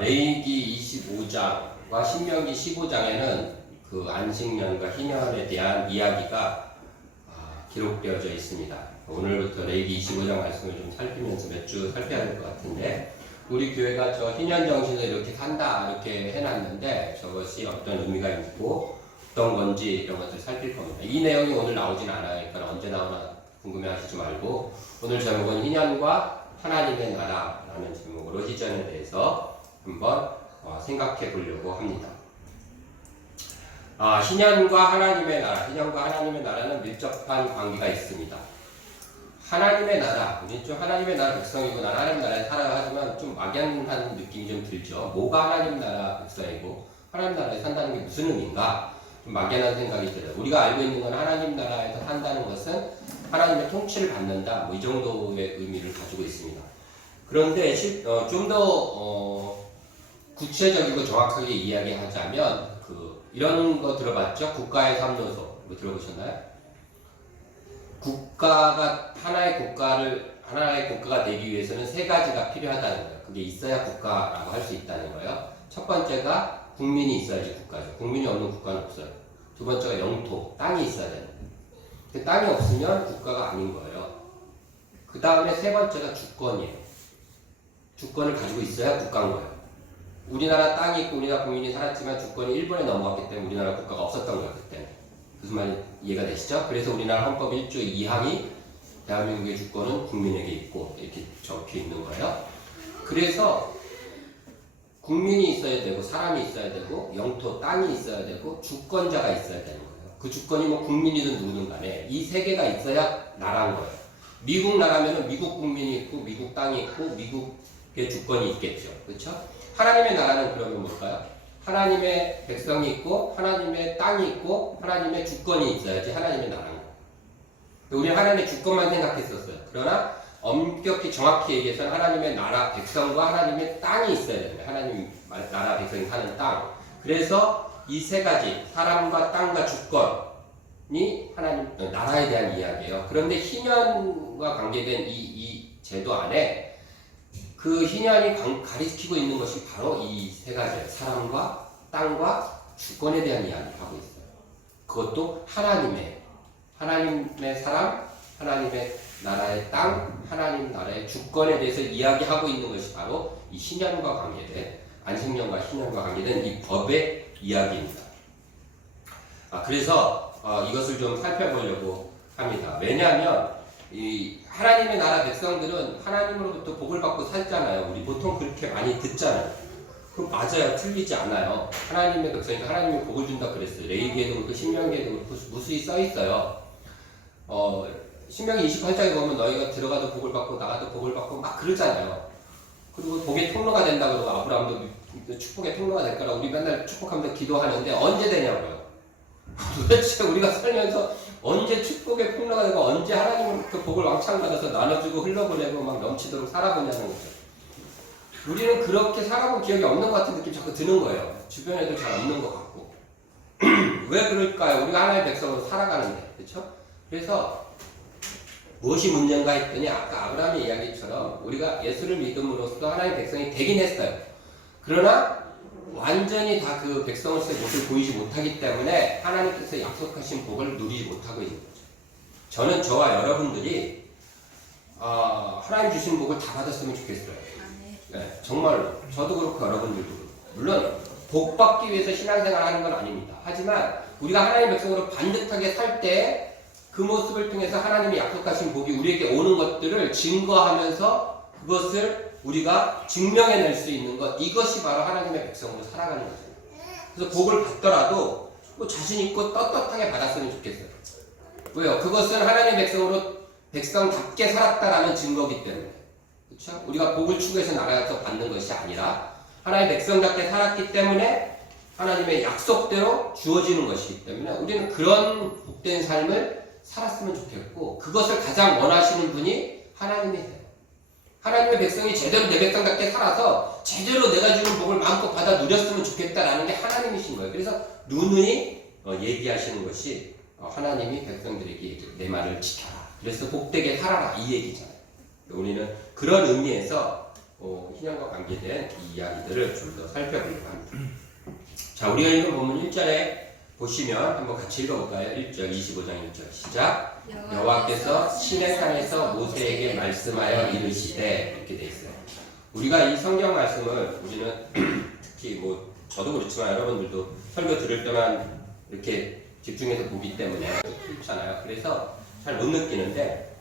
레위기 25장과 신명기 15장에는 그 안식년과 희년에 대한 이야기가 기록되어져 있습니다. 오늘부터 레위기 25장 말씀을 좀 살피면서 몇 주 살펴야 될 것 같은데, 우리 교회가 저 희년 정신을 이렇게 산다 이렇게 해놨는데 저것이 어떤 의미가 있고 어떤 건지 이런 것들을 살필 겁니다. 이 내용이 오늘 나오진 않아요. 그러니까 언제 나오나 궁금해하시지 말고, 오늘 제목은 희년과 하나님의 나라라는 제목으로 희전에 대해서 한번 생각해 보려고 합니다. 희년과 하나님의 나라, 희년과 하나님의 나라는 밀접한 관계가 있습니다. 하나님의 나라, 우리 좀 하나님의 나라 백성이고 난 하나님 나라에 살아야 하지만 좀 막연한 느낌이 좀 들죠. 뭐가 하나님 나라 백성이고 하나님 나라에 산다는 게 무슨 의미인가? 좀 막연한 생각이 들어요. 우리가 알고 있는 건 하나님 나라에서 산다는 것은 하나님의 통치를 받는다, 뭐 이 정도의 의미를 가지고 있습니다. 그런데 좀 더 구체적이고 정확하게 이야기하자면 이런 거 들어봤죠? 국가의 3요소 뭐 들어보셨나요? 국가가 하나의 국가가 되기 위해서는 세 가지가 필요하다는 거예요. 그게 있어야 국가라고 할 수 있다는 거예요. 첫 번째가 국민이 있어야지 국가죠. 국민이 없는 국가는 없어요. 두 번째가 영토, 땅이 있어야 돼요. 그 땅이 없으면 국가가 아닌 거예요. 그 다음에 세 번째가 주권이에요. 주권을 가지고 있어야 국가인 거예요. 우리나라 땅이 있고 우리나라 국민이 살았지만 주권이 일본에 넘어갔기 때문에 우리나라 국가가 없었던 거예요. 그때는. 무슨 말이 이해가 되시죠? 그래서 우리나라 헌법 1조 2항이 대한민국의 주권은 국민에게 있고 이렇게 적혀 있는 거예요. 그래서 국민이 있어야 되고 사람이 있어야 되고 영토, 땅이 있어야 되고 주권자가 있어야 되는 거예요. 그 주권이 뭐 국민이든 누구든 간에 이 세 개가 있어야 나라인 거예요. 미국 나라면은 미국 국민이 있고 미국 땅이 있고 미국의 주권이 있겠죠. 그렇죠? 하나님의 나라는 그러면 뭘까요? 하나님의 백성이 있고 하나님의 땅이 있고 하나님의 주권이 있어야지 하나님의 나라인 거예요. 우리는 하나님의 주권만 생각했었어요. 그러나 엄격히 정확히 얘기해서는 하나님의 나라 백성과 하나님의 땅이 있어야 됩니다. 하나님 나라 백성이 사는 땅. 그래서 이 세 가지, 사람과 땅과 주권이 하나님 나라에 대한 이야기예요. 그런데 희년과 관계된 이 제도 안에 그 희년이 가리키고 있는 것이 바로 이 세 가지예요. 사람과 땅과 주권에 대한 이야기를 하고 있어요. 그것도 하나님의 사람, 하나님의 나라의 땅, 하나님 나라의 주권에 대해서 이야기하고 있는 것이 바로 이 희년과 관계된, 안식년과 희년과 관계된 이 법의 이야기입니다. 그래서 이것을 좀 살펴보려고 합니다. 왜냐하면 이 하나님의 나라 백성들은 하나님으로부터 복을 받고 살잖아요. 우리 보통 그렇게 많이 듣잖아요. 그럼 맞아요. 틀리지 않아요. 하나님의 백성이니까 하나님이 복을 준다 그랬어요. 레위기에도 그렇고 신명기에도 그렇고 무수히 써 있어요. 신명기 28장에 보면 너희가 들어가도 복을 받고 나가도 복을 받고 막 그러잖아요. 그리고 복의 통로가 된다 그러고 아브라함도 축복의 통로가 될 거라고 우리 맨날 축복하면서 기도하는데 언제 되냐고요. 도대체 우리가 살면서 언제 축복의 통로가 되고 언제 하나님으로부터 복을 왕창 받아서 나눠주고 흘러보내고 막 넘치도록 살아보냐는 거죠. 우리는 그렇게 살아본 기억이 없는 것 같은 느낌이 자꾸 드는 거예요. 주변에도 잘 없는 것 같고. 왜 그럴까요? 우리가 하나님의 백성으로 살아가는데, 그렇죠? 그래서 무엇이 문제인가 했더니 아까 아브라함의 이야기처럼 우리가 예수를 믿음으로써 하나님의 백성이 되긴 했어요. 그러나 완전히 다 그 백성으로서의 모습을 보이지 못하기 때문에 하나님께서 약속하신 복을 누리지 못하고 있는 거죠. 저는 저와 여러분들이 하나님 주신 복을 다 받았으면 좋겠어요. 네, 정말로. 저도 그렇고 여러분들도 그렇고. 물론 복 받기 위해서 신앙생활을 하는 건 아닙니다. 하지만 우리가 하나님의 백성으로 반듯하게 살 때 그 모습을 통해서 하나님이 약속하신 복이 우리에게 오는 것들을 증거하면서 그것을 우리가 증명해낼 수 있는 것, 이것이 바로 하나님의 백성으로 살아가는 거죠. 그래서 복을 받더라도 뭐 자신 있고 떳떳하게 받았으면 좋겠어요. 왜요? 그것은 하나님의 백성으로 백성답게 살았다라는 증거이기 때문에. 그렇죠? 우리가 복을 추구해서 나가서 받는 것이 아니라 하나님의 백성답게 살았기 때문에 하나님의 약속대로 주어지는 것이기 때문에 우리는 그런 복된 삶을 살았으면 좋겠고, 그것을 가장 원하시는 분이 하나님이세요. 하나님의 백성이 제대로 내 백성답게 살아서 제대로 내가 주는 복을 마음껏 받아 누렸으면 좋겠다라는 게 하나님이신 거예요. 그래서 누누이 얘기하시는 것이 하나님이 백성들에게 내 말을 지켜라. 그래서 복되게 살아라 이 얘기잖아요. 우리는 그런 의미에서 신앙과 관계된 이 이야기들을 좀 더 살펴보려고 합니다. 자, 우리가 읽은 본문 1절에 보시면 한번 같이 읽어볼까요? 1절 25장 1절 시작. 여호와께서 시내 산에서 모세에게 말씀하여 이르시되, 이렇게 돼 있어요. 우리가 이 성경 말씀을 우리는 특히 뭐 저도 그렇지만 여러분들도 설교 들을 때만 이렇게 집중해서 보기 때문에 그렇잖아요. 그래서 잘 못 느끼는데,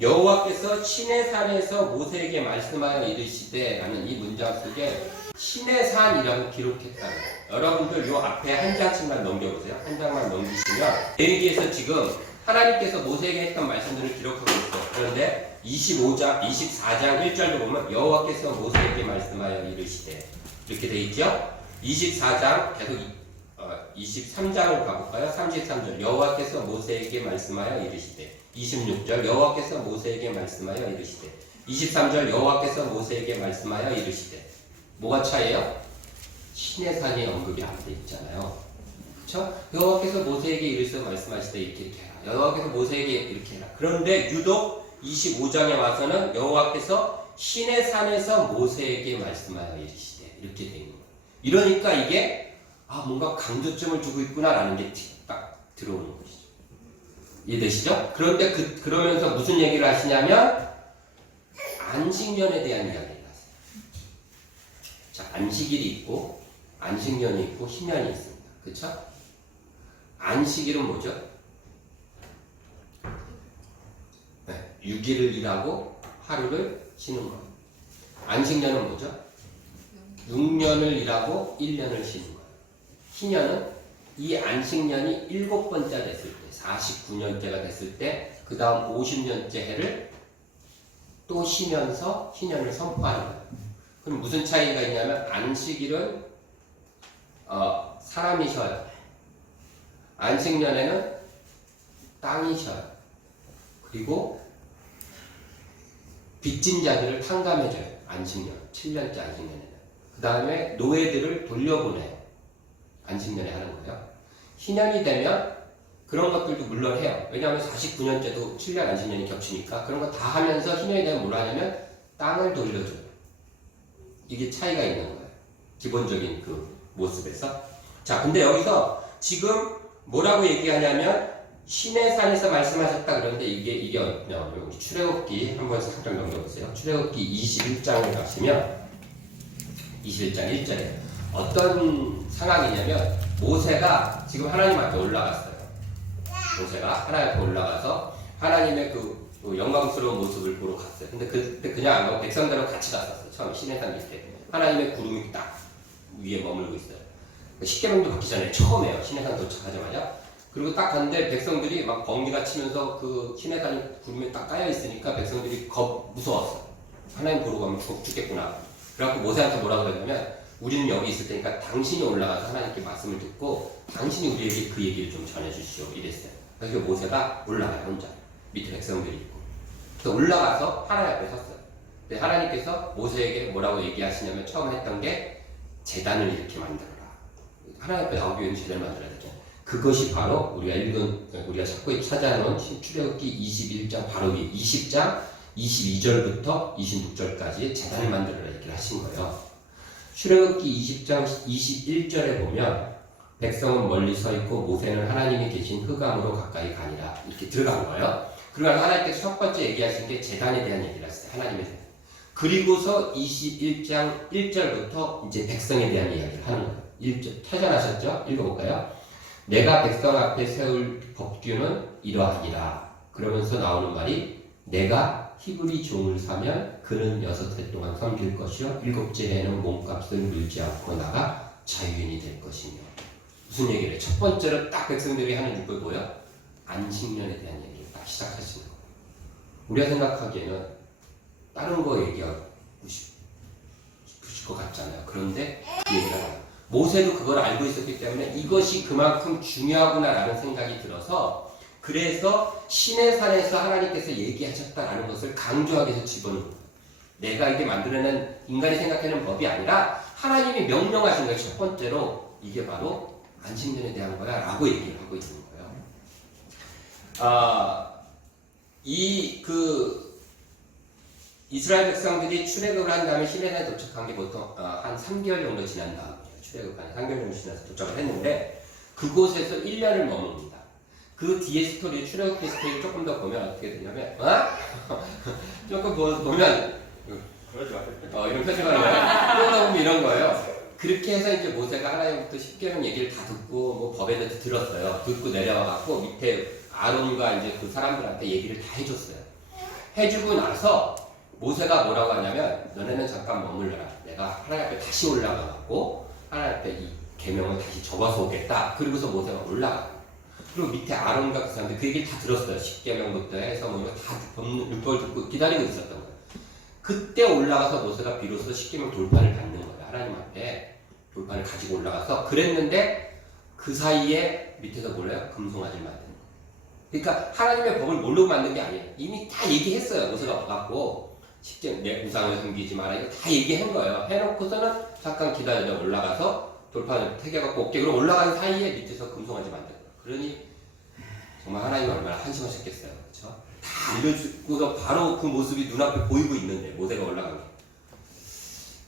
여호와께서 시내산에서 모세에게 말씀하여 이르시되 라는 이 문장 속에 시내산이라고 기록했다는 거예요. 여러분들 요 앞에 한 장씩만 넘겨보세요. 한 장만 넘기시면 레위기에서 지금 하나님께서 모세에게 했던 말씀들을 기록하고 있어요. 그런데 24장 1절도 보면 여호와께서 모세에게 말씀하여 이르시되 이렇게 돼 있죠. 24장 계속 23장으로 가볼까요? 33절 여호와께서 모세에게 말씀하여 이르시되, 26절 여호와께서 모세에게 말씀하여 이르시되, 23절 여호와께서 모세에게 말씀하여 이르시되. 뭐가 차이예요? 시내산이 언급이 안 돼 있잖아요. 그렇죠? 여호와께서 모세에게 이르시되 말씀하시되 이렇게 해라. 여호와께서 모세에게 이렇게 해라. 그런데 유독 25장에 와서는 여호와께서 시내산에서 모세에게 말씀하여 이르시되 이렇게 돼 있는 거예요. 이러니까 이게 뭔가 강조점을 주고 있구나라는 게 딱 들어오는 것이죠. 이해되시죠? 그런데 그러면서 무슨 얘기를 하시냐면 안식년에 대한 이야기를 하세요. 자, 안식일이 있고 안식년이 있고 희년이 있습니다. 그렇죠? 안식일은 뭐죠? 6일을 일하고 하루를 쉬는 거예요. 안식년은 뭐죠? 6년을 일하고 1년을 쉬는 거예요. 희년은 이 안식년이 7번째 됐을 때, 49년째가 됐을 때, 그 다음 50년째 해를 또 쉬면서 희년을 선포하는 거예요. 그럼 무슨 차이가 있냐면, 안식일은 사람이 쉬어요. 안식년에는 땅이 쉬어요. 그리고 빚진 자들을 탕감해줘요. 안식년, 7년째 안식년에는. 그 다음에 노예들을 돌려보내요. 안식년에 하는 거예요. 희년이 되면 그런 것들도 물론 해요. 왜냐하면 49년째도 7년 안식년이 겹치니까 그런 거 다 하면서 희년이 되면 뭘 하냐면 땅을 돌려줘요. 이게 차이가 있는 거예요. 기본적인 그 모습에서. 자, 근데 여기서 지금 뭐라고 얘기하냐면 시내산에서 말씀하셨다 그러는데 이게 어디냐면 우리 출애굽기 한번 살짝 넘겨보세요. 출애굽기 21장을 가시면 21장 1절에 어떤 상황이냐면 모세가 지금 하나님 앞에 올라갔어요. 모세가 하나님 앞에 올라가서 하나님의 그 영광스러운 모습을 보러 갔어요. 근데 그때 그냥 안 가고 백성들하고 같이 갔었어요. 처음 시내산 밑에 하나님의 구름이 딱 위에 머물고 있어요. 십계명도 받기 전에 처음이에요. 시내산 도착하자마자. 그리고 딱 갔는데 백성들이 막 번개가 치면서 그 시내산이 구름에 딱 까여 있으니까 백성들이 무서웠어. 하나님 보러 가면 죽겠구나. 그래갖고 모세한테 뭐라고 그랬냐면 우리는 여기 있을 테니까 당신이 올라가서 하나님께 말씀을 듣고 당신이 우리에게 그 얘기를 좀 전해주시오 이랬어요. 그래서 모세가 올라가요. 혼자 밑에 백성들이 있고. 그래서 올라가서 하나님 앞에 섰어요. 근데 하나님께서 모세에게 뭐라고 얘기하시냐면 처음 했던 게 제단을 이렇게 만들어라. 하나님 앞에 나오기 위해서 제단을 만들어야 되잖아요. 그것이 바로 우리가 자꾸 찾아놓은 출애굽기 21장 바로 위에 20장 22절부터 26절까지 제단을 만들어라 얘기를 하신 거예요. 출애굽기 20장 21절에 보면 백성은 멀리 서 있고 모세는 하나님이 계신 흑암으로 가까이 가니라 이렇게 들어간 거예요. 그러면 하나님께서 첫 번째 얘기하신 게 제단에 대한 얘기를 하셨어요. 하나님에 대한. 그리고서 21장 1절부터 이제 백성에 대한 이야기를 하는 거예요. 1절 찾아나셨죠? 읽어볼까요? 내가 백성 앞에 세울 법규는 이러하니라. 그러면서 나오는 말이 내가 히브리 종을 사면 그는 6해 동안 섬길 것이요 7째 해는 몸값을 물지 않고 나가 자유인이 될 것이며. 무슨 얘기를 해요? 첫 번째로 딱 백성들이 하는 걸 뭐예요? 안식년에 대한 얘기를 딱 시작하시는 거예요. 우리가 생각하기에는 다른 거 얘기하고 싶으실 것 같잖아요. 그런데 그 얘기를 하요. 모세도 그걸 알고 있었기 때문에 이것이 그만큼 중요하구나라는 생각이 들어서 그래서 시내산에서 하나님께서 얘기하셨다라는 것을 강조하기 위해서 집어넣은 거예요. 내가 이게 만들어낸 인간이 생각하는 법이 아니라 하나님이 명령하신 거예요. 첫 번째로 이게 바로 안식년에 대한 거야 라고 얘기를 하고 있는 거예요. 이스라엘 백성들이 출애굽을 한 다음에 시내산에 도착한 게 보통 한 3개월 정도 지난 다음이에요. 출애굽 한 3개월 정도 지나서 도착을 했는데 그곳에서 1년을 머뭅니다. 그 뒤에 스토리, 출애굽 스토리를 조금 더 보면 어떻게 되냐면 조금 보면 그러지 마세요. 이런 표정을 보면 이런 거예요. 그렇게 해서 이제 모세가 하나님부터 십계명 얘기를 다 듣고 뭐 법에 대해서 들었어요. 듣고 내려와갖고 밑에 아론과 이제 그 사람들한테 얘기를 다 해줬어요. 해주고 나서 모세가 뭐라고 하냐면 너네는 잠깐 머물러라. 내가 하나님 앞에 다시 올라가갖고 하나님 앞에 이 계명을 다시 적어서 오겠다. 그리고서 모세가 올라가. 그리고 밑에 아론과 그 사람들 그 얘기를 다 들었어요. 십계명부터 해서 뭐 이거 다 율법을 듣고 기다리고 있었던 거예요. 그때 올라가서 모세가 비로소 십계명 돌판을 받는 거예요. 하나님 앞에 돌판을 가지고 올라가서 그랬는데 그 사이에 밑에서 몰라요? 금송아지를 만드는 거예요. 그러니까 하나님의 법을 모르고 만든 게 아니에요. 이미 다 얘기했어요. 모세가 와갖고 십계명 내 우상을 섬기지 마라 이거 다 얘기한 거예요. 해놓고서는 잠깐 기다리다 올라가서 돌판을 태겨갖고 올게. 그럼 올라가는 사이에 밑에서 금송아지 만든 거예요. 그러니 정말 하나님이 얼마나 한심하셨겠어요. 그렇죠? 다 알려주고서 바로 그 모습이 눈앞에 보이고 있는데 모세가 올라간 게.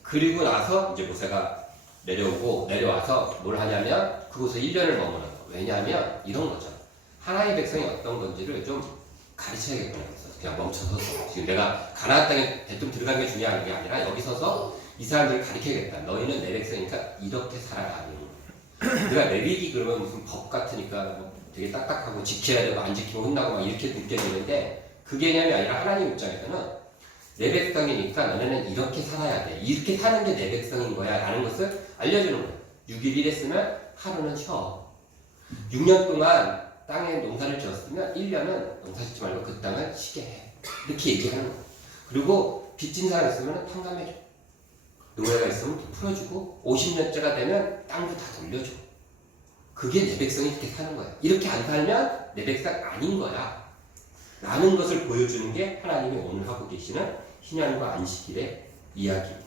그리고 나서 이제 모세가 내려와서 뭘 하냐면 그곳에 1년을 머무는 거. 왜냐하면 이런 거죠. 하나님의 백성이 어떤 건지를 좀 가르쳐야겠구나. 그냥 멈춰서서 지금 내가 가나안 땅에 대뜸 들어가는 게 중요한 게 아니라 여기 서서 이 사람들을 가르쳐야겠다. 너희는 내 백성이니까 이렇게 살아라. 내가 레위기 그러면 무슨 법 같으니까 뭐 되게 딱딱하고 지켜야 되고 안 지키면 혼나고 막 이렇게 느껴지는데 그 개념이 아니라 하나님 입장에서는 내 백성이니까 너네는 이렇게 살아야 돼. 이렇게 사는 게 내 백성인 거야 라는 것을 알려주는 거예요. 6일 일했으면 하루는 쉬어. 6년 동안 땅에 농사를 지었으면 1년은 농사 짓지 말고 그 땅을 쉬게 해. 이렇게 얘기하는 거예요. 그리고 빚진 사람 있으면 탕감해줘. 노예가 있으면 또 풀어주고 50년째가 되면 땅도 다 돌려줘. 그게 내 백성이 이렇게 사는 거야. 이렇게 안 살면 내 백성 아닌 거야 라는 것을 보여주는 게 하나님이 오늘 하고 계시는 희년과 안식일의 이야기입니다.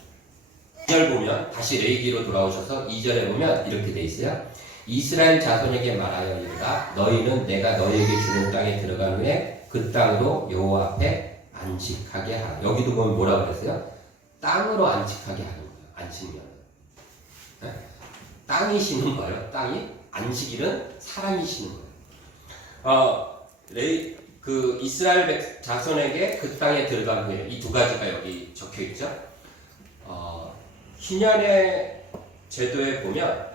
2절 보면 다시 레위기로 돌아오셔서 2절에 보면 이렇게 돼 있어요. 이스라엘 자손에게 말하여 이르라 너희는 내가 너희에게 주는 땅에 들어간 후에 그 땅으로 여호와 앞에 안식하게 하라. 여기도 보면 뭐라고 그랬어요? 땅으로 안식하게 하는 거예요. 안식년은. 네? 땅이 쉬는 거예요. 땅이. 안식일은 사람이 쉬는 거예요. 그 이스라엘 자손에게 그 땅에 들어간 후에 이 두 가지가 여기 적혀 있죠. 희년의 제도에 보면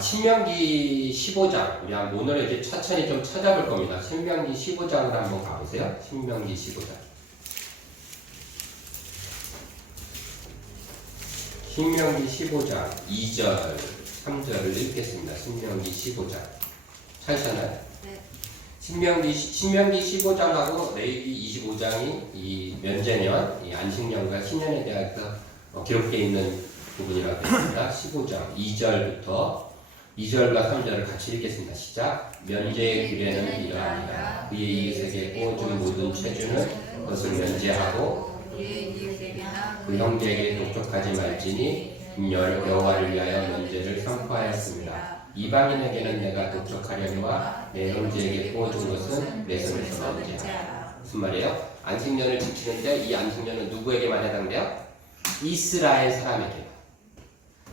신명기 15장 우리 오늘 이제 천천히 좀 찾아볼 겁니다. 신명기 15장을 한번 가보세요. 신명기 15장. 신명기 15장 2절 3절을 읽겠습니다. 신명기 15장 찾으셨나요? 네. 신명기 15장하고 레위기 25장이 이 면제년, 이 안식년과 신년에 대해서 기록되어 있는 부분이라고 했습니다. 15장 2절과 3절을 같이 읽겠습니다. 시작. 면제의 규례는 이러하니라. 그의 이웃에게 꽂은 모든 체주는 그것을 면제하고 그 형제에게 독촉하지 말지니 여호와를 위하여 면제를 선포하였습니다. 이방인에게는 내가 독촉하려니와 내 형제에게 꽂은 것은 내 손에서 면제하라. 무슨 말이에요? 안식년을 지키는데 이 안식년은 누구에게만 해당돼요? 이스라엘 사람에게만.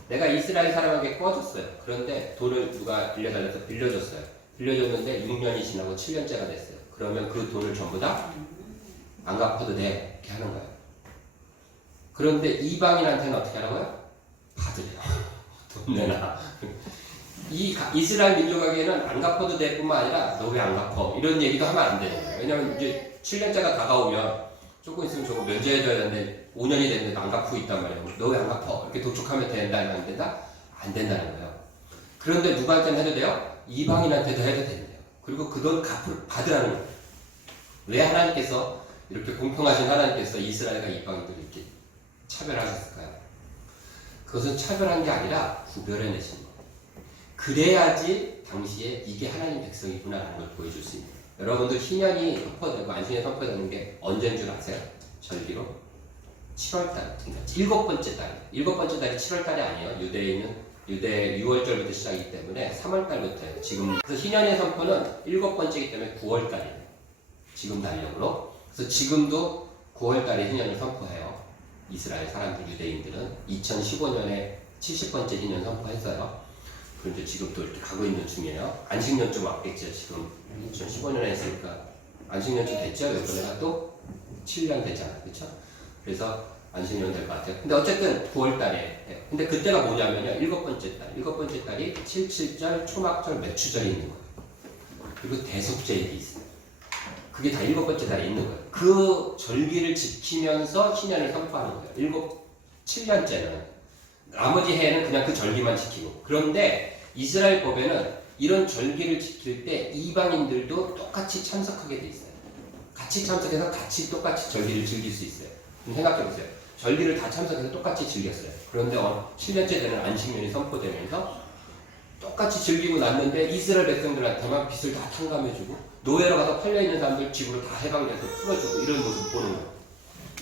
내가 이스라엘 사람에게 꿔줬어요. 그런데 돈을 누가 빌려달라서 빌려줬어요. 빌려줬는데 6년이 지나고 7년째가 됐어요. 그러면 그 돈을 전부 다 안 갚아도 돼. 이렇게 하는 거예요. 그런데 이방인한테는 어떻게 하라고요? 받으래요. 돈 내놔. 이스라엘 민족에게는 안 갚아도 될 뿐만 아니라 너 왜 안 갚아? 이런 얘기도 하면 안 되는 거예요. 왜냐면 이제 7년째가 다가오면 조금 있으면 저거 면제해줘야 되는데 5년이 됐는데 안 갚고 있단 말이에요. 너 왜 안 갚아? 이렇게 독촉하면 된다, 안 된다? 안 된다는 거예요. 그런데 누구한테는 해도 돼요? 이방인한테도 해도 된대요. 그리고 그 돈 받으라는 거예요. 왜 하나님께서 이렇게 공평하신 하나님께서 이스라엘과 이방인들을 이렇게 차별하셨을까요? 그것은 차별한 게 아니라 구별해내신 거예요. 그래야지 당시에 이게 하나님 백성이구나라는 걸 보여줄 수 있는 거예요. 여러분들 희년이 선포되고 안식년이 선포되는 게 언제인 줄 아세요? 절기로 7월달, 그러니까 7번째 달. 7번째 달이 7월달이 아니에요. 유대 6월절부터 시작이기 때문에 3월달부터예요. 지금 그래서 희년의 선포는 7번째이기 때문에 9월달이에요. 지금 달력으로. 그래서 지금도 9월달에 희년을 선포해요. 이스라엘 사람들, 유대인들은 2015년에 70번째 희년 선포했어요. 그런데 지금도 이렇게 가고 있는 중이에요. 안식년쯤 왔겠죠. 지금 2015년에 했으니까 안식년쯤 됐죠. 이번에가 또 7년 되잖아, 그렇죠? 그래서 안식년 될 것 같아요. 근데 어쨌든 9월달에. 근데 그때가 뭐냐면요. 일곱 번째 달이 77절, 초막절, 매추절이 있는 거예요. 그리고 대속절이 있어요. 그게 다 일곱 번째 달에 있는 거예요. 그 절기를 지키면서 신년을 선포하는 거예요. 7년째는. 나머지 해에는 그냥 그 절기만 지키고. 그런데 이스라엘 법에는 이런 절기를 지킬 때 이방인들도 똑같이 참석하게 돼 있어요. 같이 참석해서 같이 똑같이 절기를 즐길 수 있어요. 생각해 보세요. 절기를 다 참석해서 똑같이 즐겼어요. 그런데 7년째 되는 안식년이 선포되면서 똑같이 즐기고 났는데 이스라엘 백성들한테만 빚을 다 탕감해주고 노예로 가서 팔려있는 사람들 집으로 다 해방돼서 풀어주고 이런 모습 보는 거예요.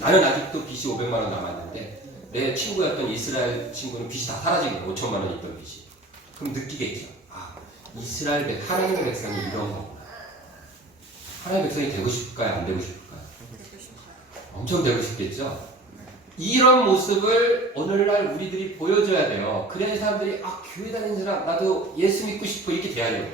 나는 아직도 빚이 500만 원 남았는데 내 친구였던 이스라엘 친구는 빚이 다 사라지고 5천만 원 있던 빚이. 그럼 느끼겠죠. 아, 이스라엘 하나님의 백성이 이런 거구나. 하나님의 백성이 되고 싶을까요? 안 되고 싶을까요? 엄청 되고 싶겠죠? 이런 모습을 오늘날 우리들이 보여줘야 돼요. 그래야 사람들이 교회 다니는 사람 나도 예수 믿고 싶어 이렇게 돼야 돼요.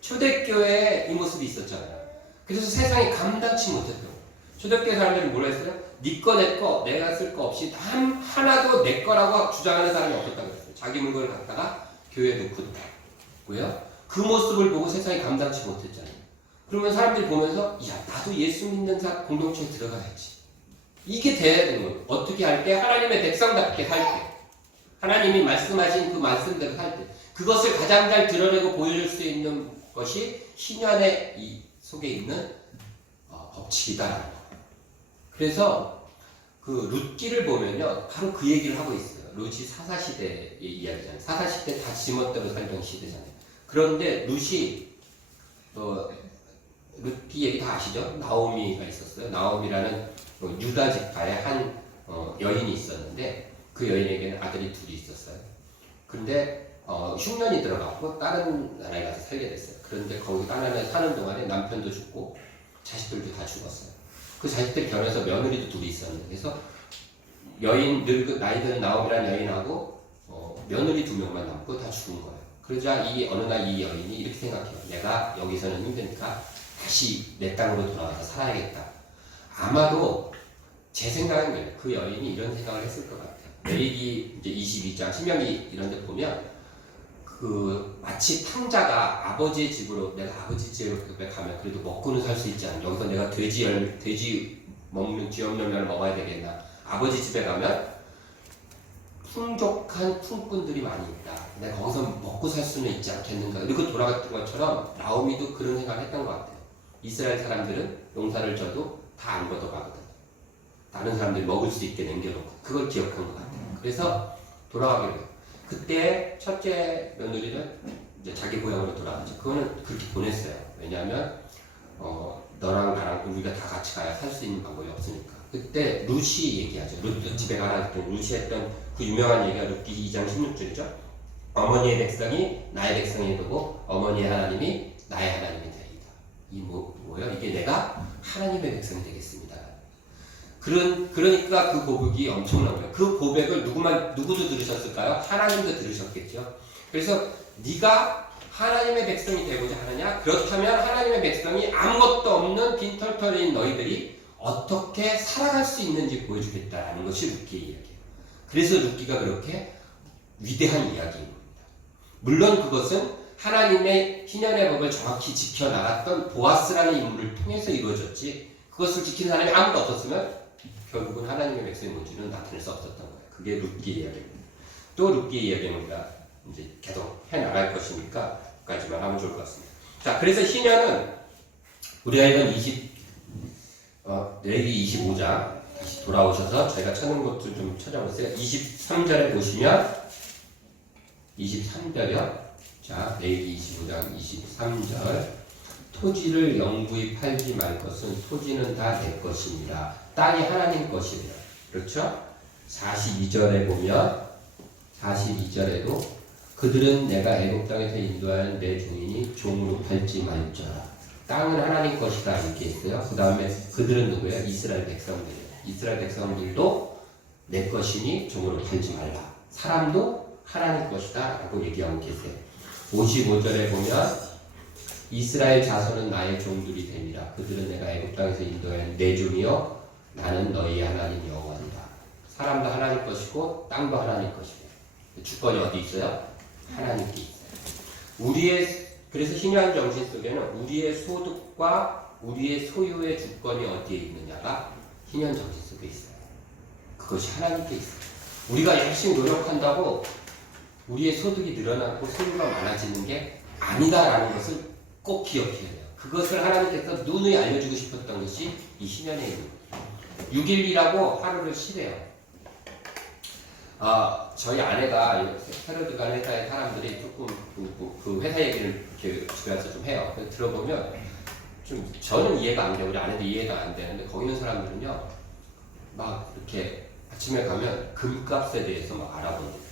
초대교회에 이 모습이 있었잖아요. 그래서 세상이 감당치 못했던 거예요. 초대교회 사람들이 뭐라 했어요? 네 거 내 거 내가 쓸 거 없이 하나도 내 거라고 주장하는 사람이 없었다고 했어요. 자기 물건을 갖다가 교회에 놓고 있고요. 그 모습을 보고 세상이 감당치 못했잖아요. 그러면 사람들이 보면서 야 나도 예수 믿는 공동체에 들어가야지. 이게 돼야 되는 거예요. 어떻게 할 때? 하나님의 백성답게 살 때. 하나님이 말씀하신 그 말씀대로 살 때. 그것을 가장 잘 드러내고 보여줄 수 있는 것이 신년의 이 속에 있는 법칙이다라는 거예요. 그래서 그 룻기를 보면요. 바로 그 얘기를 하고 있어요. 룻이 사사시대의 이야기잖아요. 사사시대 다 지멋대로 살던 시대잖아요. 그런데 룻이 룻기 얘기 다 아시죠? 나오미가 있었어요. 나오미라는 유다 지파의 한 여인이 있었는데 그 여인에게는 아들이 둘이 있었어요. 그런데 흉년이 들어갔고 다른 나라에 가서 살게 됐어요. 그런데 거기 다른 나라에 사는 동안에 남편도 죽고 자식들도 다 죽었어요. 그 자식들 결혼해서 며느리도 둘이 있었는데 그래서 여인 나이 든 나오미라는 여인하고 며느리 2명만 남고 다 죽은 거예요. 그러자 어느 날 이 여인이 이렇게 생각해요. 내가 여기서는 힘드니까 다시 내 땅으로 돌아가서 살아야겠다. 아마도 제 생각은 그 여인이 이런 생각을 했을 것 같아요. 레위기 이제 22장 신명기 이런 데 보면 그 마치 탕자가 아버지의 집으로 내가 아버지 집으로 가면 그래도 먹고는 살 수 있지 않나. 여기서 내가 돼지 먹는 쥐염열매를 먹어야 되겠나. 아버지 집에 가면 풍족한 품꾼들이 많이 있다. 내가 거기서 먹고 살 수는 있지 않겠는가. 이렇게 돌아갔던 것처럼 나오미도 그런 생각을 했던 것 같아요. 이스라엘 사람들은 농사를 져도 다 안 걷어가거든. 다른 사람들이 먹을 수 있게 남겨놓고 그걸 기억한 것 같아요. 그래서 돌아가게 돼요. 그때 첫째 며느리는 이제 자기 고향으로 돌아가죠. 그거는 그렇게 보냈어요. 왜냐하면 너랑 나랑 우리가 다 같이 가야 살 수 있는 방법이 없으니까. 그때 룻이 얘기하죠. 룻 집에 가라 했더니 룻이 했던 그 유명한 얘기가 룻기 2장 16절이죠. 어머니의 백성이 나의 백성이 되고 어머니의 하나님이 나의 하나님이 되리이다. 이 뭐예요? 이게 내가 하나님의 백성이 되겠습니다. 그러니까 그 고백이 엄청난 거예요. 그 고백을 누구도 들으셨을까요? 하나님도 들으셨겠죠. 그래서 네가 하나님의 백성이 되고자 하느냐? 그렇다면 하나님의 백성이 아무것도 없는 빈털터리인 너희들이 어떻게 살아갈 수 있는지 보여주겠다라는 것이 룻기의 이야기예요. 그래서 룻기가 그렇게 위대한 이야기인 겁니다. 물론 그것은 하나님의 희년의 법을 정확히 지켜나갔던 보아스라는 인물을 통해서 이루어졌지 그것을 지키는 사람이 아무도 없었으면 결국은 하나님의 백성이 뭔지는 나타낼 수 없었던 거예요. 그게 룻기의 이야기입니다. 또 룻기의 이야기는 우리가 이제 계속 해나갈 것이니까 까지만 하면 좋을 것 같습니다. 자, 그래서 희년은 우리가 읽은 레위기 25장 다시 돌아오셔서 저희가 찾는 것들 좀 찾아보세요. 23절에 보시면 23절이요. 자, 레위기 25장 23절 토지를 영구히 팔지 말 것은 토지는 다 내 것입니다. 땅이 하나님 것이래요. 그렇죠? 42절에 보면 42절에도 그들은 내가 애굽 땅에서 인도하는 내 종이니 종으로 팔지 말지어라. 땅은 하나님 것이다 이렇게 했어요. 그 다음에 그들은 누구예요? 이스라엘 백성들이에요. 이스라엘 백성들도 내 것이니 종으로 팔지 말라. 사람도 하나님 것이다 라고 얘기하고 계세요. 55절에 보면 이스라엘 자손은 나의 종들이 되니라. 그들은 내가 애굽 땅에서 인도한 내 종이요 나는 너희 하나님 여호와니라. 사람도 하나님 것이고 땅도 하나님 것이고 주권이 어디 있어요? 하나님께 있어요. 그래서 신약 정신 속에는 우리의 소득과 우리의 소유의 주권이 어디에 있느냐가 신약 정신 속에 있어요. 그것이 하나님께 있어요. 우리가 열심히 노력한다고 우리의 소득이 늘어나고 소유가 많아지는 게 아니다라는 것을 꼭 기억해야 돼요. 그것을 하나님께서 누누이 알려주고 싶었던 것이 이 시면에 있는 거예요. 6일이라고 하루를 쉬래요. 저희 아내가 헤로드 간 회사의 사람들이 조금 그 회사 얘기를 이렇게 집에 와서 좀 해요. 들어보면 좀 저는 이해가 안 돼요. 우리 아내도 이해가 안 되는데 거기 있는 사람들은요 막 이렇게 아침에 가면 금값에 대해서 막 알아본대요.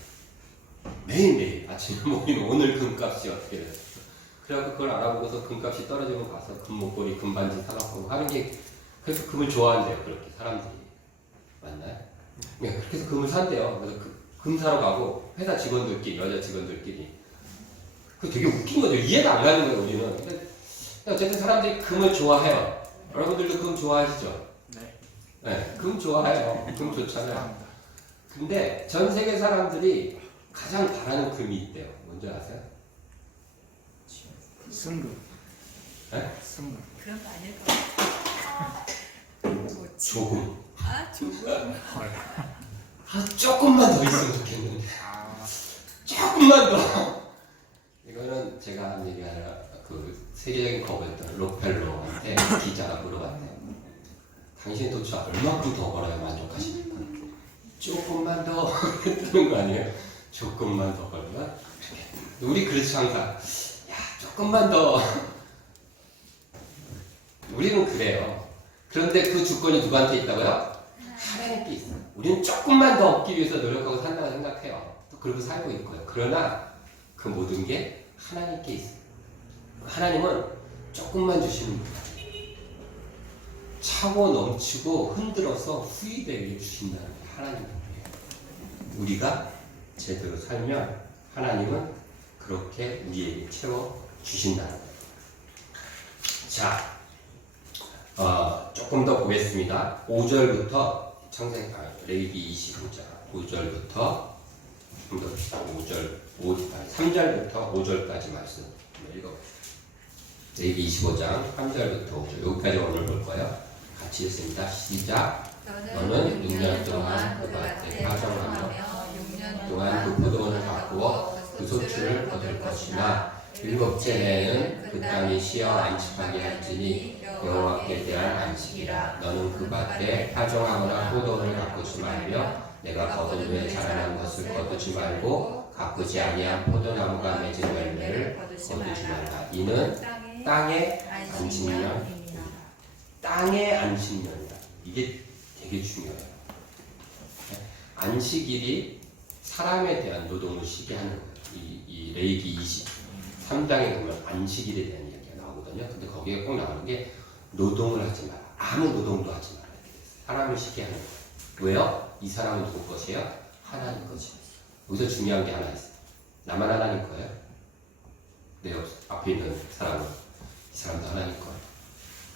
매일매일 아침에 모이면 오늘 금값이 어떻게 됐어. 그래갖고 그걸 알아보고서 금값이 떨어지면 가서 금목걸이, 금반지 사갖고 하는 게 그래서 금을 좋아한대요. 그렇게 사람들이. 맞나요? 네, 그렇게 해서 금을 산대요. 그래서 금 사러 가고 회사 직원들끼리, 여자 직원들끼리. 그게 되게 웃긴 거죠. 이해가 안 가는 거예요, 우리는. 근데 어쨌든 사람들이 금을 좋아해요. 여러분들도 금 좋아하시죠? 네. 네, 금 좋아해요. 금 좋잖아요. 근데 전 세계 사람들이 가장 바라는 금이 있대요. 뭔지 아세요? 승금. 네? 승금. 그런 거 아닐까? 조금. 조금. 조금만 더 있으면 좋겠는데. 조금만 더. 이거는 제가 한 얘기 아니라 그 세계적인 거부였던 록펠러한테 기자가 물어봤대요. 당신 도대체 얼마큼 더 벌어야 만족하십니까? 조금만 더 했다는 거 아니에요? 조금만 더 벌면? 우리 그렇지 항상. 조금만 더. 우리는 그래요. 그런데 그 주권이 누구한테 있다고요? 하나님께 있어요. 우리는 조금만 더 얻기 위해서 노력하고 산다고 생각해요. 또 그러고 살고 있고요. 그러나 그 모든 게 하나님께 있어요. 하나님은 조금만 주시는 분이에요. 차고 넘치고 흔들어서 후이되게 주신다는 게 하나님이에요. 우리가 제대로 살면 하나님은 그렇게 우리에게 채워 주신다는 거예요. 자, 조금 더 보겠습니다. 5절부터 레위기 25장 5절부터 3절부터 5절까지 말씀 읽어보세요. 레위기 25장 3절부터 5절 여기까지 오늘 볼 거예요. 같이 읽습니다. 시작. 너는 6년 동안 그 밭에 파종하며 6년 동안 그 포도원을 가꾸어 그 소출을 거둘 것이나 일곱째 해에는 그 땅이 쉬어 안식하게 할지니 여호와께 대한 안식이라. 너는 그 밭에 파종하거나 포도원을 가꾸지 말며 내가 거둔 후에 자라난 것을 거두지 말고 가꾸지 아니한 포도나무가 맺은 열매를 거두지 말라. 이는 땅의 안식년이라. 땅의 안식년이라. 이게 되게 중요해요. 안식일이 사람에 대한 노동을 쉬게 하는 거예요. 이 레위기 23장에 보면 안식일에 대한 이야기가 나오거든요. 근데 거기에 꼭 나오는 게 노동을 하지 마라. 아무 노동도 하지 마라. 사람을 쉬게 하는 거예요. 왜요? 이 사람은 누구 것이에요? 하나님 것이에요. 여기서 중요한 게 하나 있어요. 나만 하나님 거예요? 내 앞에 있는 사람은 이 사람도 하나님 거예요.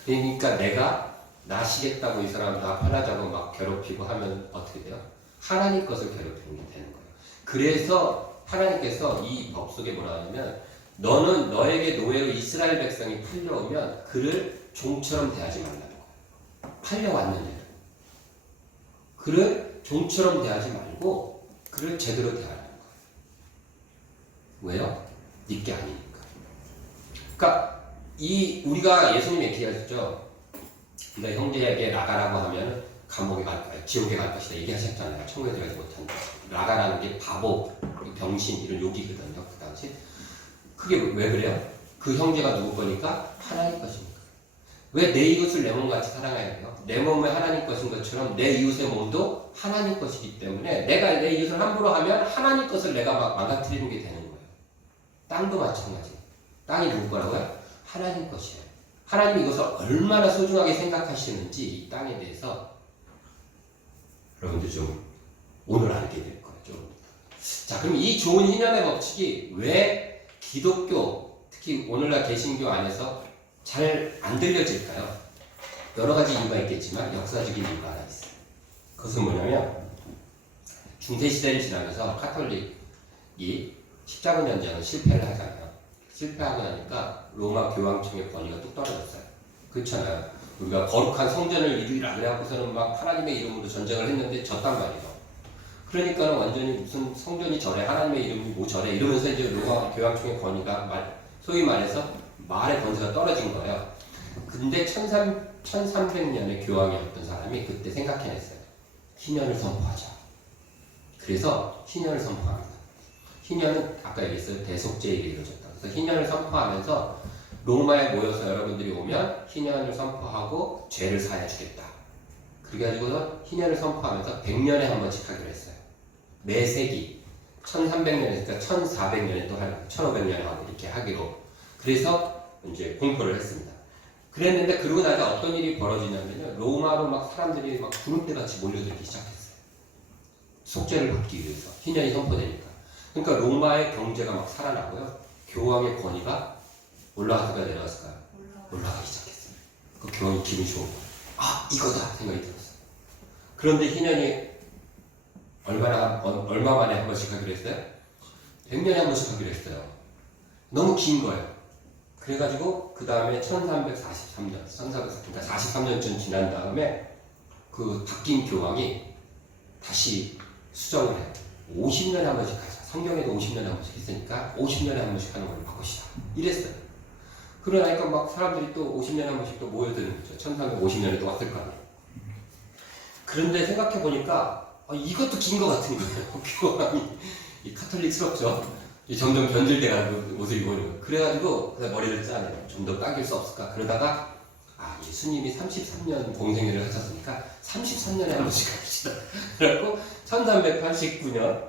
그러니까 내가 나시겠다고 이 사람 나 편하자고 막 괴롭히고 하면 어떻게 돼요? 하나님 것을 괴롭히는 게 되는 거예요. 그래서 하나님께서 이 법 속에 뭐라 하냐면 너는 너에게 노예로 이스라엘 백성이 팔려오면 그를 종처럼 대하지 말라는 거예요. 팔려왔는데 그를 종처럼 대하지 말고 그를 제대로 대하라는 거예요. 왜요? 네게 아니니까. 그러니까 우리가 예수님 얘기하셨죠. 네가 형제에게 나가라고 하면 감옥에 지옥에 갈 것이다 얘기하셨잖아요. 천국에 들어가지 못한다. 나가라는 게 바보, 병신 이런 욕이거든요. 그 당시. 그게 왜 그래요? 그 형제가 누구 거니까 하나님 것입니까? 왜 내 이웃을 내 몸같이 사랑해야 돼요? 내 몸이 하나님 것인 것처럼 내 이웃의 몸도 하나님 것이기 때문에 내가 내 이웃을 함부로 하면 하나님 것을 내가 막 망가뜨리는 게 되는 거예요. 땅도 마찬가지. 땅이 누구 거라고요? 하나님 것이에요. 하나님이 이것을 얼마나 소중하게 생각하시는지 이 땅에 대해서 여러분들 좀 오늘 알게 될 거예요. 좀. 자, 그럼 이 좋은 희년의 법칙이 왜 기독교, 특히 오늘날 개신교 안에서 잘 안 들려질까요? 여러 가지 이유가 있겠지만 역사적인 이유가 하나 있어요. 그것은 뭐냐면 중세시대를 지나면서 카톨릭이 십자군 전쟁을 실패를 하잖아요. 실패하고 나니까 로마 교황청의 권위가 뚝 떨어졌어요. 그렇잖아요. 우리가 거룩한 성전을 이루리라 그래갖고서는 막 하나님의 이름으로 전쟁을 했는데 졌단 말이에요. 그러니까 완전히 무슨 성전이 저래, 하나님의 이름이 뭐 저래 이러면서 이제 로마 교황청의 권위가 소위 말해서 말의 권세가 떨어진 거예요. 근데 1300년에 교황이었던 사람이 그때 생각해냈어요. 희년을 선포하자. 그래서 희년을 선포합니다. 희년은 아까 얘기했어요. 대속죄일이 이루어졌다. 그래서 희년을 선포하면서 로마에 모여서 여러분들이 오면 희년을 선포하고 죄를 사해 주겠다. 그래가지고서 희년을 선포하면서 100년에 한 번씩 하기로 했어요. 매 세기 1300년에서 1400년에 또 하고 1500년에 하고 이렇게 하기로 그래서 이제 공포를 했습니다. 그랬는데 그러고 나서 어떤 일이 벌어지냐면요. 로마로 막 사람들이 막 구름대같이 몰려들기 시작했어요. 속죄를 받기 위해서 희년이 선포되니까. 그러니까 로마의 경제가 막 살아나고요. 교황의 권위가 올라갔을까요? 내려갔을까요? 올라가기 시작했어요. 그 교황이 기분이 좋은 거예요. 아, 이거다 생각이 들었어요. 그런데 희년이 얼마 만에 한 번씩 하기로 했어요? 100년에 한 번씩 하기로 했어요. 너무 긴 거예요. 그래가지고 그 다음에 1343년, 그러니까 43년쯤 지난 다음에 그 바뀐 교황이 다시 수정을 해요. 50년에 한 번씩 하자. 성경에도 50년에 한 번씩 했으니까 50년에 한 번씩 하는 걸로 바꾸시다. 이랬어요. 그러니까 막 사람들이 또 50년에 한 번씩 또 모여드는 거죠. 1350년에 또 왔을 거 아니에요. 그런데 생각해보니까 이것도 긴 것 같은 거예요. 교황이 카톨릭스럽죠. 점점 변질돼가는 옷을 입고 있는 거예요. 그래가지고 머리를 짜내요. 좀 더 당길 수 없을까? 그러다가 예수님이 33년 공생애를 하셨으니까 33년에 한 번씩 합시다. 그래갖고 1389년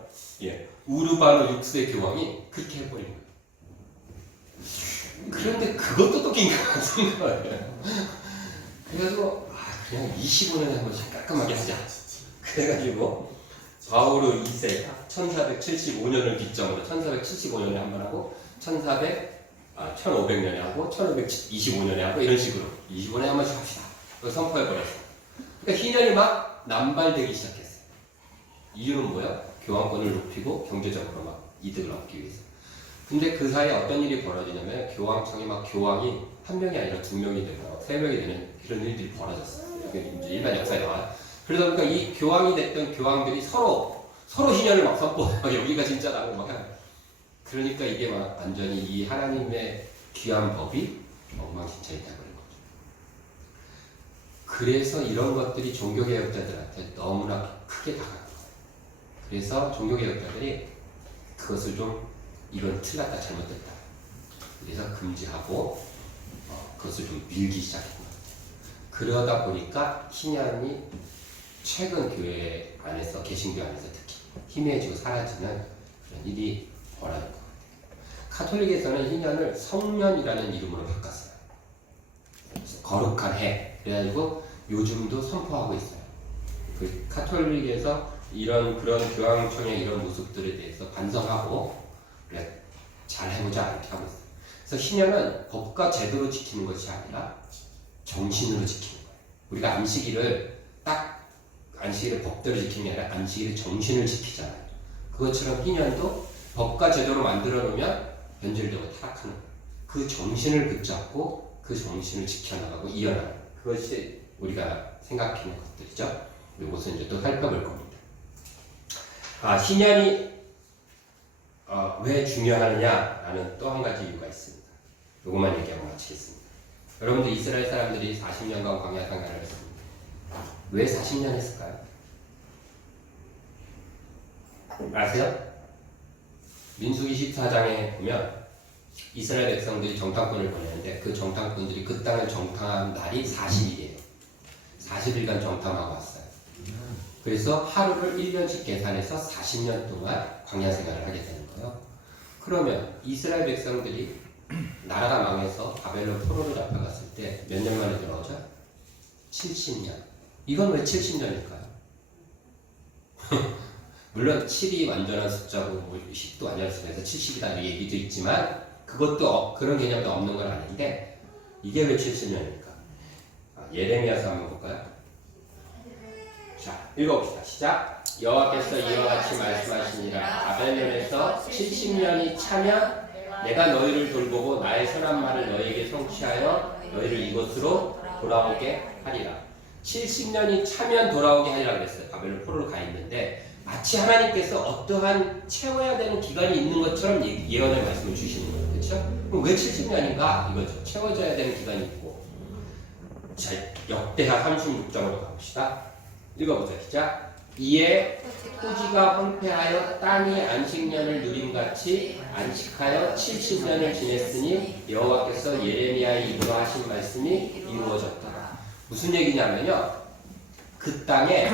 우르바노 6세 교황이 그렇게 해버린 거예요. 그런데 그것도 또 긴 것 같은 거예요. 그래가지고 그냥 25년에 한 번씩 깔끔하게 하자. 그래가지고 바오르 2세 1475년을 기점으로 1475년에 한 번 하고 1500년에 하고 1525년에 하고 이런 식으로 25년에 한 번씩 합시다. 선포해버렸어요. 그러니까 희년이 막 남발되기 시작했어요. 이유는 뭐예요? 교황권을 높이고 경제적으로 막 이득을 얻기 위해서. 근데 그 사이에 어떤 일이 벌어지냐면 교황청이 막 교황이 한 명이 아니라 두 명이 되고 세 명이 되는 그런 일들이 벌어졌어요. 이게 이제 일반 역사에 나와요. 그러다 보니까 이 교황이 됐던 교황들이 서로 희년을 막 선포해요. 여기가 진짜라고 막 해요. 그러니까 이게 막 완전히 이 하나님의 귀한 법이 엉망진창이 돼버린 거죠. 그래서 이런 것들이 종교개혁자들한테 너무나 크게 다가간 거예요. 그래서 종교개혁자들이 그것을 좀 이건 틀렸다 잘못됐다. 그래서 금지하고 그것을 좀 밀기 시작했던 거예요. 그러다 보니까 희년이 최근 교회 안에서 개신교 안에서 특히 희미해지고 사라지는 그런 일이 벌어진 것 같아요. 카톨릭에서는 희년을 성년이라는 이름으로 바꿨어요. 거룩한 해. 그래가지고 요즘도 선포하고 있어요. 그 카톨릭에서 그런 교황청의 이런 모습들에 대해서 반성하고 그래 잘 해보자 이렇게 하고 있어요. 그래서 희년은 법과 제도로 지키는 것이 아니라 정신으로 지키는 거예요. 우리가 안식일을 법대로 지키는 게 아니라 안식일의 정신을 지키잖아요. 그것처럼 희년도 법과 제도로 만들어 놓으면 변질되고 타락하는 거예요. 그 정신을 붙잡고 그 정신을 지켜나가고 이어나가는 그것이 우리가 생각하는 것들이죠. 이것은 이제 또 살펴볼 겁니다. 희년이 왜 중요하느냐라는 또 한 가지 이유가 있습니다. 이것만 얘기하고 마치겠습니다. 여러분들 이스라엘 사람들이 40년간 광야 생활을 했습니다. 왜 40년 했을까요? 아세요? 민수기 14장에 보면 이스라엘 백성들이 정탐꾼을 보내는데 그 정탐꾼들이 그 땅을 정탐한 날이 40일이에요. 40일간 정탐하고 왔어요. 그래서 하루를 1년씩 계산해서 40년 동안 광야 생활을 하게 되는 거예요. 그러면 이스라엘 백성들이 나라가 망해서 바벨론 포로로 잡혀갔을 때 몇 년 만에 돌아오죠? 70년. 이건 왜 70년일까요? 물론 7이 완전한 숫자고 뭐 10도 완전한 숫자에서 70이다 이 얘기도 있지만 그것도 그런 개념도 없는 건 아닌데 이게 왜 70년입니까? 예레미야서 한번 볼까요? 자, 읽어봅시다. 시작. 여호와께서 이와 같이 말씀하시니라. 바벨론에서 70년이 차면 내가 너희를 돌보고 나의 선한 말을 너희에게 성취하여 너희를 이곳으로 돌아오게 하리라. 70년이 차면 돌아오게 하리라 그랬어요. 바벨론 포로로 가 있는데 마치 하나님께서 어떠한 채워야 되는 기간이 있는 것처럼 예언의 말씀을 주시는 거예요. 그렇죠? 그럼 왜 70년인가? 이거죠. 채워져야 되는 기간이 있고. 자, 역대하 36장으로 가봅시다. 읽어보자. 시작. 이에 토지가 황폐하여 땅이 안식년을 누림같이 안식하여 70년을 지냈으니 여호와께서 예레미야의 입으로 하신 말씀이 이루어졌다. 무슨 얘기냐면요. 그 땅이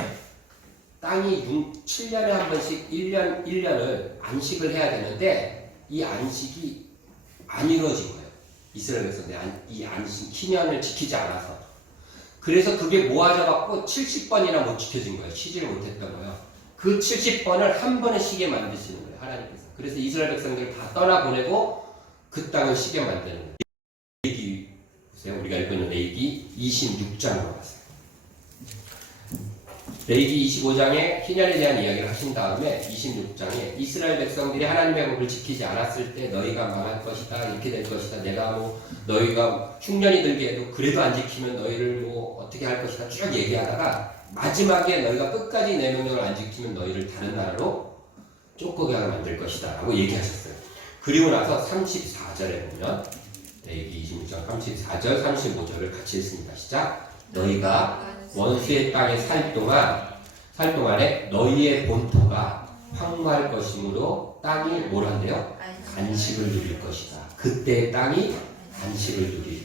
7년에 한 번씩 1년을 안식을 해야 되는데 이 안식이 안 이루어진 거예요. 이스라엘 백성들이 이 안식 희년을 지키지 않아서. 그래서 그게 모아져갖고 70번이나 못 지켜진 거예요. 쉬지를 못했던 거예요. 그 70번을 한 번에 쉬게 만드시는 거예요. 하나님께서. 그래서 이스라엘 백성들을 다 떠나보내고 그 땅을 쉬게 만드는 거예요. 레위기 보세요. 우리가 읽고 있는 레위기 26장으로 가세요. 레위기 25장에 희년에 대한 이야기를 하신 다음에 26장에 이스라엘 백성들이 하나님의 법을 지키지 않았을 때 너희가 망할 것이다 이렇게 될 것이다 내가 뭐 너희가 흉년이 들게 해도 그래도 안 지키면 너희를 뭐 어떻게 할 것이다 쭉 얘기하다가 마지막에 너희가 끝까지 내 명령을 안 지키면 너희를 다른 나라로 쫓겨게 만들 것이다 라고 얘기하셨어요. 그리고 나서 34절에 보면 레위기 26장 34절 35절을 같이 읽습니다. 시작. 너희가 원수의 땅에 살 동안에 너희의 본토가 황무할 것이므로 땅이 뭘 한대요? 안식을 누릴 것이다. 그때 땅이 안식을 누릴.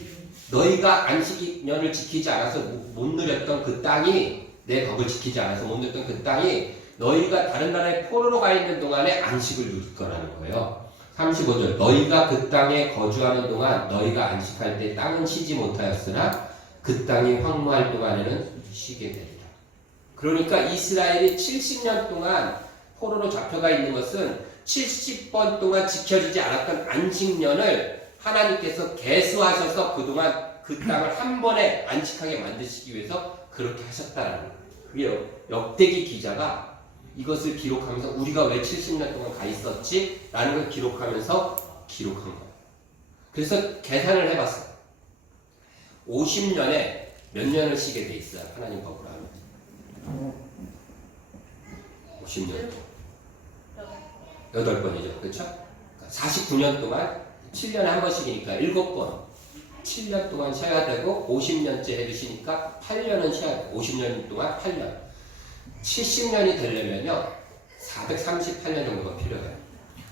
너희가 안식년을 지키지 않아서 못 누렸던 그 땅이 내 법을 지키지 않아서 못 누렸던 그 땅이 너희가 다른 나라에 포로로 가 있는 동안에 안식을 누릴 거라는 거예요. 35절 너희가 그 땅에 거주하는 동안 너희가 안식할 때 땅은 쉬지 못하였으나 그 땅이 황무할 동안에는 쉬게 되리라. 그러니까 이스라엘이 70년 동안 포로로 잡혀가 있는 것은 70번 동안 지켜지지 않았던 안식년을 하나님께서 계수하셔서 그동안 그 땅을 한 번에 안식하게 만드시기 위해서 그렇게 하셨다라는 거예요. 그게 역대기 기자가 이것을 기록하면서 우리가 왜 70년 동안 가 있었지? 라는 걸 기록하면서 기록한 거예요. 그래서 계산을 해봤어요. 50년에 몇 년을 쉬게 돼 있어요? 하나님 법으로 하면 50년 8번이죠. 그렇죠? 49년 동안 7년에 한 번씩이니까 7번 7년 동안 쉬어야 되고 50년째 해주시니까 8년은 쉬어야 돼요. 50년 동안 8년 70년이 되려면요 438년 정도가 필요해요.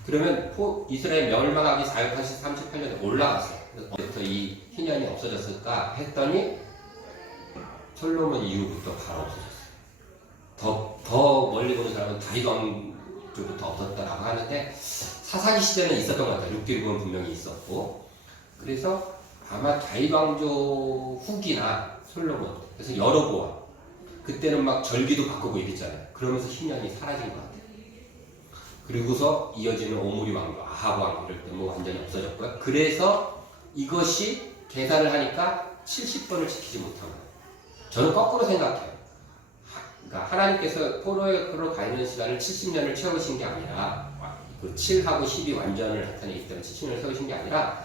그러면 이스라엘 멸망하기 438년에 올라갔어요. 그래서 어디부터 이 희년이 없어졌을까 했더니 솔로몬 이후부터 바로 없어졌어요. 더 멀리 보는 사람은 다윗 왕조부터 없었다라고 하는데 사사기 시대는 있었던 것 같아요. 6개국은 분명히 있었고 그래서 아마 다윗 왕조 후기나 솔로몬 그래서 여로보암 그때는 막 절기도 바꾸고 이랬잖아요. 그러면서 희년이 사라진 것 같아요. 그리고서 이어지는 오므리 왕조 아합 왕 이럴 때 뭐 완전히 없어졌고요. 그래서 이것이 계산을 하니까 70번을 지키지 못한 거예요. 저는 거꾸로 생각해요. 그러니까 하나님께서 포로로 가 있는 시간을 70년을 채우신 게 아니라 그 7하고 10이 완전을 나타내기 때문에 70년을 세우신 게 아니라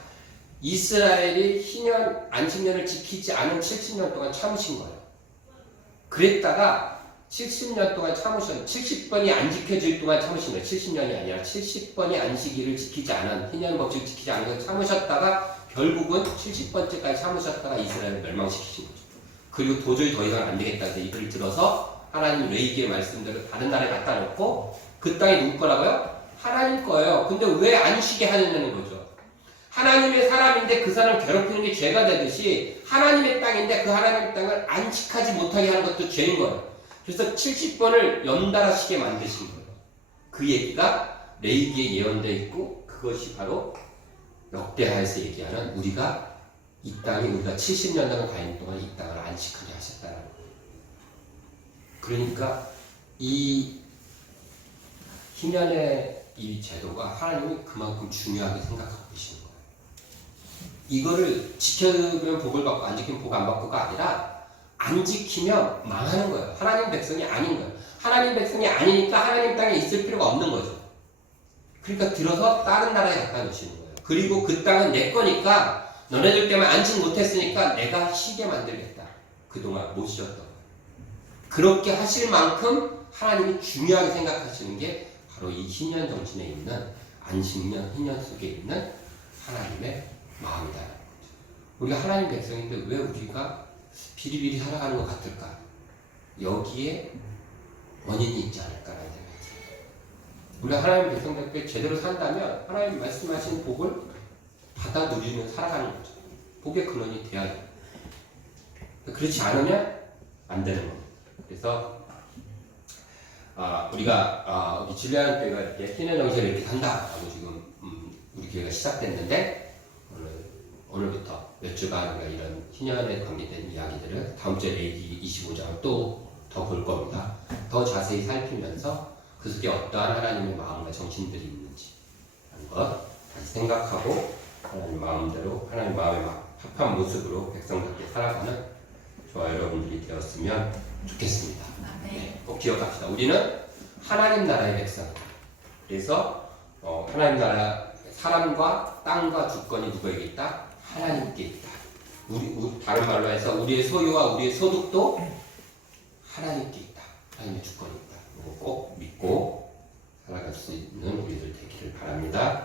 이스라엘이 희년, 안식년을 지키지 않은 70년 동안 참으신 거예요. 그랬다가 70년 동안 참으셨는데 70번이 안 지켜질 동안 참으신 거예요. 70년이 아니라 70번이 안식일을 지키지 않은 희년 법칙을 지키지 않은 걸 참으셨다가 결국은 70번째까지 참으셨다가 이스라엘을 멸망시키신 거죠. 그리고 도저히 더 이상 안 되겠다 해서 이들을 들어서 하나님 레위기의 말씀대로 다른 나라에 갖다 놓고 그 땅이 누구 거라고요? 하나님 거예요. 근데 왜 안 쉬게 하느냐는 거죠. 하나님의 사람인데 그 사람을 괴롭히는 게 죄가 되듯이 하나님의 땅인데 그 하나님의 땅을 안식하지 못하게 하는 것도 죄인 거예요. 그래서 70번을 연달아 쉬게 만드신 거예요. 그 얘기가 레위기에 예언되어 있고 그것이 바로 역대하에서 얘기하는 우리가 이 땅이 우리가 70년 동안 가 있는 동안 이 땅을 안식하게 하셨다는 거예요. 그러니까 이 희년의 이 제도가 하나님이 그만큼 중요하게 생각하고 계시는 거예요. 이거를 지켜면 복을 받고 안 지키면 복 안 받고가 아니라 안 지키면 망하는 거예요. 하나님 백성이 아닌 거예요. 하나님 백성이 아니니까 하나님 땅에 있을 필요가 없는 거죠. 그러니까 들어서 다른 나라에 갖다 놓으시는 거예요. 그리고 그 땅은 내 거니까 너네들 때문에 안지 못했으니까 내가 쉬게 만들겠다. 그동안 못 쉬었던 거예요. 그렇게 하실 만큼 하나님이 중요하게 생각하시는 게 바로 이 희년 정신에 있는 안식년, 희년 속에 있는 하나님의 마음이다. 우리가 하나님 백성인데 왜 우리가 비리비리 살아가는 것 같을까? 여기에 원인이 있지 않을까라는 생각이 들어요. 우리가 하나님 백성답게 제대로 산다면 하나님 말씀하신 복을 받아 누리며 살아가는 거죠. 복의 근원이 돼야 돼요. 그렇지 않으면 안 되는 겁니다. 그래서 우리가 우리 진리하는 교회가 이렇게 희년 정신을 이렇게 한다라고 지금 우리 교회가 시작됐는데 오늘부터 몇 주간 우리가 이런 희년에 관계된 이야기들을 다음 주에 레이기 25장을 또 더 볼 겁니다. 더 자세히 살피면서 그 속에 어떠한 하나님의 마음과 정신들이 있는지 하는 것 다시 생각하고 하나님 마음대로 하나님 마음에 합한 모습으로 백성답게 살아가는 저와 여러분들이 되었으면 좋겠습니다. 네, 꼭 기억합시다. 우리는 하나님 나라의 백성이다. 그래서 하나님 나라 사람과 땅과 주권이 누구에게 있다? 하나님께 있다. 다른 말로 해서 우리의 소유와 우리의 소득도 하나님께 있다. 하나님의 주권이 있다. 이거 꼭 믿고 살아갈 수 있는 우리들 되기를 바랍니다.